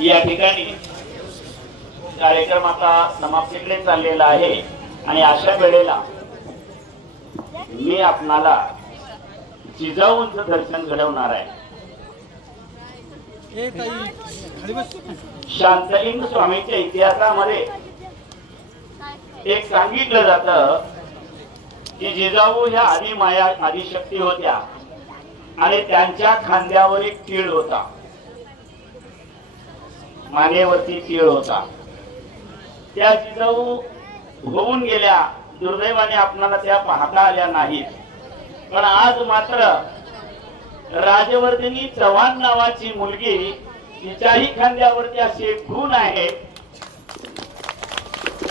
या ठिकाणी कार्यक्रम आता समाप्तीकडे चाललेला आहे आणि अशा वेळेला मी आपणाला जिजाऊंचं दर्शन घडवणार आहे। शांतलिंग स्वामींच्या इतिहासामध्ये एक सांगितलं जातं की जिजाऊ ह्या आदिमाया आदिशक्ती होत्या आणि त्यांच्या खांद्यावर एक तीळ होता, मानेवरती तीळ होता। त्या जिजाऊ होऊन गेल्या, दुर्दैवाने आपल्याला त्या पाहता आल्या नाहीत। पण आज मात्र राजवर्धिनी चव्हाण नावाची मुलगी, तिच्याही खांद्यावरती असे खून आहे।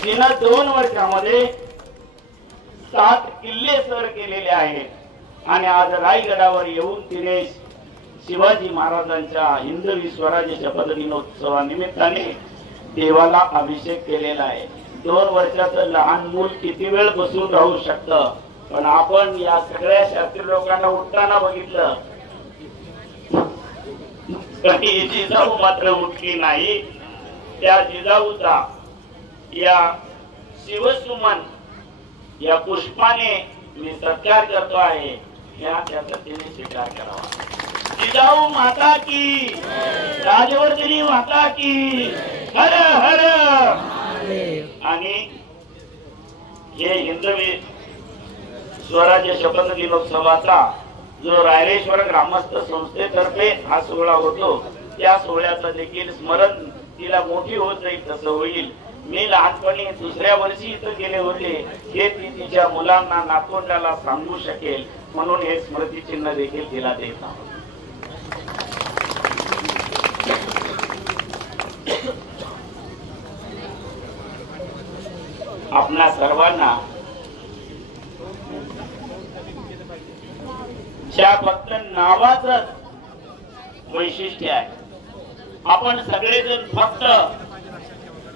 तिनं 2 वर्षामध्ये 7 किल्ले सर केलेले आहेत आणि आज रायगडावर येऊन तिने शिवाजी महाराजांच्या हिंदवी स्वराज्य शपथ दिनोत्सवानिमित्ताने देवाला अभिषेक केलेला आहे। 2 वर्षाचं लहान मूल किती वेळ बसून राहू शकतं, पण आपण या सगळ्या शास्त्री लोकांना उठताना बघितलं, जिजाऊ मात्र उठली नाही। त्या जिजाऊचा या शिवसुमन या पुष्पाने मी सत्कार करतो आहे, या त्याचा तिने स्वीकार करावा। जिजाऊ माता की, राजवर्धिनी माता की, हर हर। आणि हे हिंदवी स्वराज्य शपथ दिनोत्सवाचा जो रायरेश्वर ग्रामस्थ संस्थेतर्फे हा सोहळा होतो, त्या सोहळ्याचं देखील स्मरण तिला मोठी होत जाईल तसं होईल। मी लहानपणी 2ऱ्या वर्षी इथं गेले होते, हे ती तिच्या मुलांना नातवंडाला सांगू शकेल, म्हणून हे स्मृती चिन्ह देखील तिला देत आहोत। आपणा सर्वांना ज्या फक्त नावाचं वैशिष्ट्य आहे, आपण सगळेजण फक्त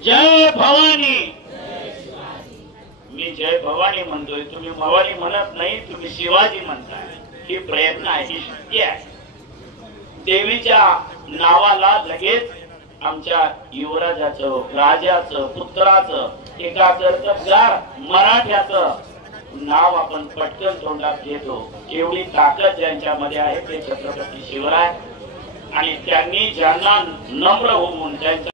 जय भवानी, मी जय भवानी म्हणतोय, तुम्ही भवानी म्हणत नाही, तुम्ही शिवाजी म्हणताय। ही प्रयत्न आहे, ही शक्ती आहे। देवीच्या नावाला लगेच आमच्या युवराजाचं, राजाचं, पुत्राचं, एका कर्तबगार मराठ्याचं नाव आपण पटकन तोंडात घेतो। एवढी ताकद ज्यांच्यामध्ये आहे ते छत्रपती शिवराय, आणि त्यांनी ज्यांना नम्र होऊन त्यांच्या